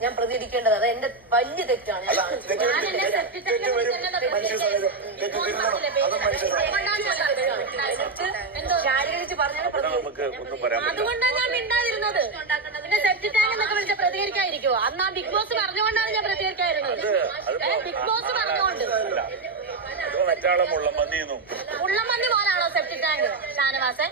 ഞാൻ പ്രതികരിക്കേണ്ടത് അത് എന്റെ വലിയ തെറ്റാണ് ശാരീകരിച്ച് പറഞ്ഞാൽ അതുകൊണ്ടാണ് ഞാൻ മിണ്ടാതിരുന്നത് പിന്നെ സെപ്റ്റി ടാങ്ക് എന്നൊക്കെ വിളിച്ച പ്രതികരിക്കാതിരിക്കുവോ അന്ന് ആ ബിഗ് ബോസ് പറഞ്ഞുകൊണ്ടാണ് ഞാൻ പ്രതികരിക്കാതിരുന്നത് ബിഗ് ബോസ് പറഞ്ഞുകൊണ്ട് ഉള്ളമന്തി പോലാണോ സെപ്റ്റി ടാങ്ക് ഷാനവാസെ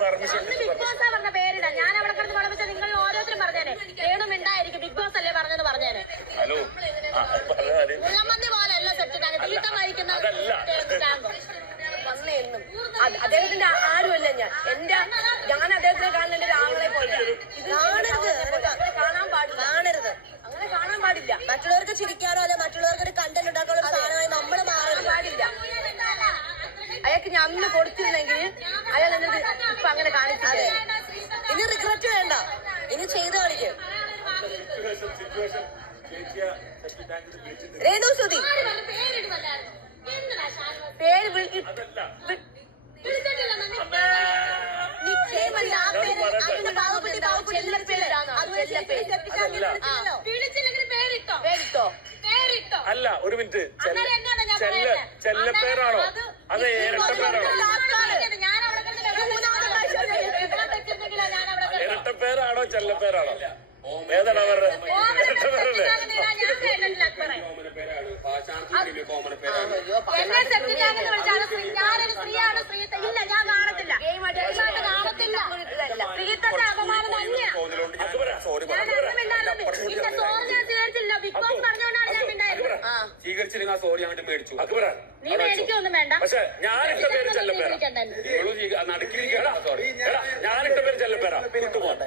പെർമിഷൻ ബിഗ് ബോസ് പറഞ്ഞ പേരിടാ. ഞാൻ അവിടെ കിടന്ന് വിളപ്പിച്ച നിങ്ങൾ ഓരോരുത്തരും പറഞ്ഞേനെ. രേണു മിണ്ടായിരിക്കും. ബിഗ് ബോസ് അല്ലേ പറഞ്ഞേനെ? ഹലോ. തീട്ടം അത് അദ്ദേഹത്തിന്റെ ആരുമല്ല ഞാൻ. എന്റെ ഞാൻ അയാൾക്ക് ഞാൻ അന്ന് കൊടുത്തിരുന്നെങ്കിൽ അയാൾ എന്നിട്ട് ഇപ്പൊ അങ്ങനെ കാണിച്ചത് ഇനി റിഗ്രറ്റ് വേണ്ട. ഇനി ചെയ്ത് കളിക്കും രേണു സുധി പേര്. വിളിച്ചില്ലെങ്കിൽ പേരിട്ടോ പേരിട്ടോ പേരിട്ടോ? അല്ല ഒരു മിനിറ്റ്. ചെല്ല ചെല്ല പറയുന്നത്? ചെല്ലപ്പേരാണോ അത് അത് ഇരട്ടപ്പേരാണോ ഞാൻ അവിടെ കിടന്ന് മൂന്നാമത്തെ പ്രാവശ്യം ഞാൻ തെറ്റിരുന്നെങ്കിലാ ഞാൻ അവിടെ ഇരട്ടപ്പേരാണോ ചെല്ലപ്പേരാണോ? ഏതാണ് അവരുടെ എന്നെ സെപ്റ്റിറ്റാങ്ക് എന്ന് വിളിച്ചാണ് സ്ത്രീ ഞാനൊരു സ്ത്രീയാണ് സ്ത്രീ ഇല്ല ഞാൻ കാണത്തില്ല. ഗെയിമായിട്ട് കാണത്തില്ല. സ്ത്രീത്വത്തെ അപമാനം തന്നെയാ. ഞാൻ. അന്ന് മിണ്ടായിരുന്നു ഇല്ല സോറി ഞാൻ സ്വീകരിച്ചില്ല. ബിഗ് ബോസ് പറഞ്ഞുകൊണ്ടാണ് ഞാൻ മിണ്ടായിരുന്നത് സ്വീകരിച്ചില്ലെങ്കിൽ ആ സോറി അങ്ങോട്ട് മേടിച്ചു. അക്ബറ നീ മേടിക്കൊന്നും വേണ്ട. പക്ഷെ ഞാനിട്ട പേര് ചെല്ലപ്പേരാ. നടുക്കിരിക്കണം സോറി ഞാനിട്ട പേര് ചെല്ലപ്പേര. വിട്ടുപോട്ടെ